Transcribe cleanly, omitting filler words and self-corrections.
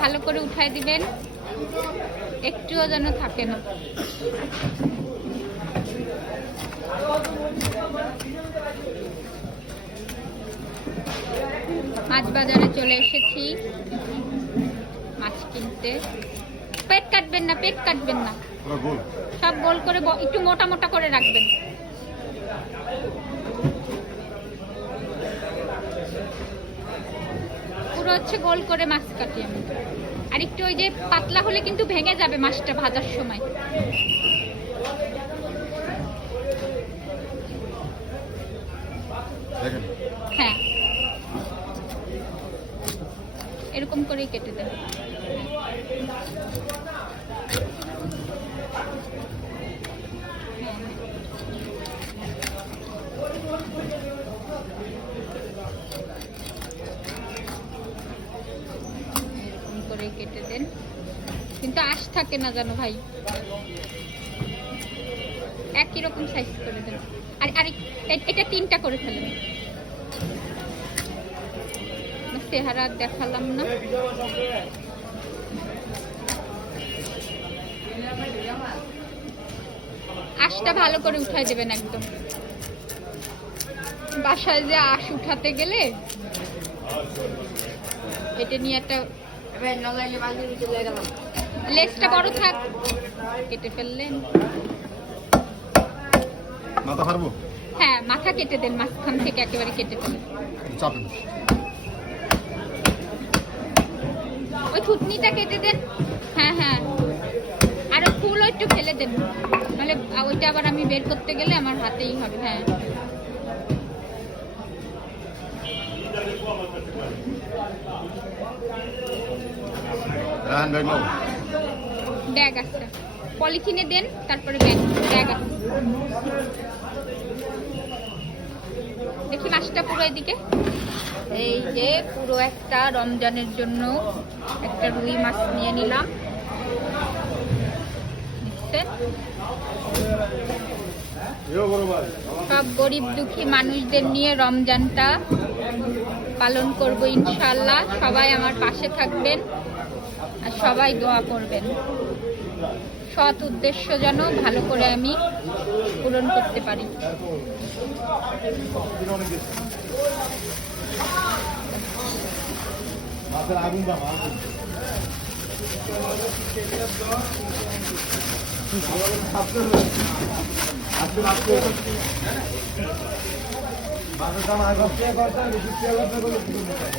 ভালো করে উঠায় দিবেন, একটুও যেন থাকে না। মাছ বাজারে চলে এসেছি মাছ কিনতে। পেট কাটবেন না, পেট কাটবেন না, সব গোল করে একটু মোটা মোটা করে রাখবেন। পুরো হচ্ছে গোল করে মাছ কাটি আমি। আর একটু ওই যে পাতলা হলে কিন্তু ভেঙে যাবে মাছটা ভাজার সময়। হ্যাঁ, এরকম করেই কেটে দেন। করে কেটে দেন, কিন্তু আঁশ থাকে না জানো ভাই, একই রকম সাইজ করে দেন। আর এটা 3টা করে ফেলেন। চেহারা দেখালাম না। আঁশটা ভালো করে উঠাই দেবেন একদম। বাসায় যে আঁশ উঠাতে গেলে এটা নিয়ে একটা লেজটা বড় থাক, কেটে ফেললেন। মাথা পারবো? হ্যাঁ, মাথা কেটে দেন, মাঝখান থেকে একেবারে কেটে ফেলেন। ওই থুতনিটা কেটে দেন। হ্যাঁ হ্যাঁ, আর ফুলও একটু ফেলে দেন, নাহলে ওইটা আবার আমি বের করতে গেলে আমার হাতেই হবে। হ্যাঁ, ব্যাগ আছে, পলিথিনে দেন, তারপরে ব্যাগ আছে। দেখি মাছটা পুরো এদিকে। এই যে পুরো একটা রমজানের জন্য একটা রুই মাছ নিয়ে নিলাম। সব গরিব দুঃখী মানুষদের নিয়ে রমজানটা পালন করব ইনশাআল্লাহ। সবাই আমার পাশে থাকবেন আর সবাই দোয়া করবেন। সৎ উদ্দেশ্য যেন ভালো করে আমি পূরণ করতে পারি।